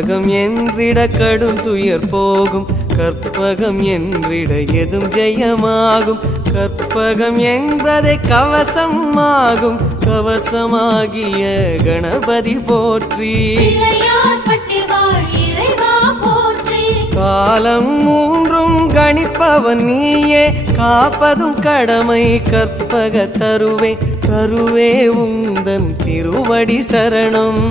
கற்பகம் என்றிட கடும் துயர் போகும், கற்பகம் என்றிட எதும் ஜெயமாகும். கற்பகம் என்பதை கவசம் ஆகும், கவசமாகிய கணபதி போற்றி. காலம் மூன்றும் கணிப்பவன் நீயே, காப்பதும் கடமை கற்பக தருவே. தருவே உந்தன் திருவடி சரணம்.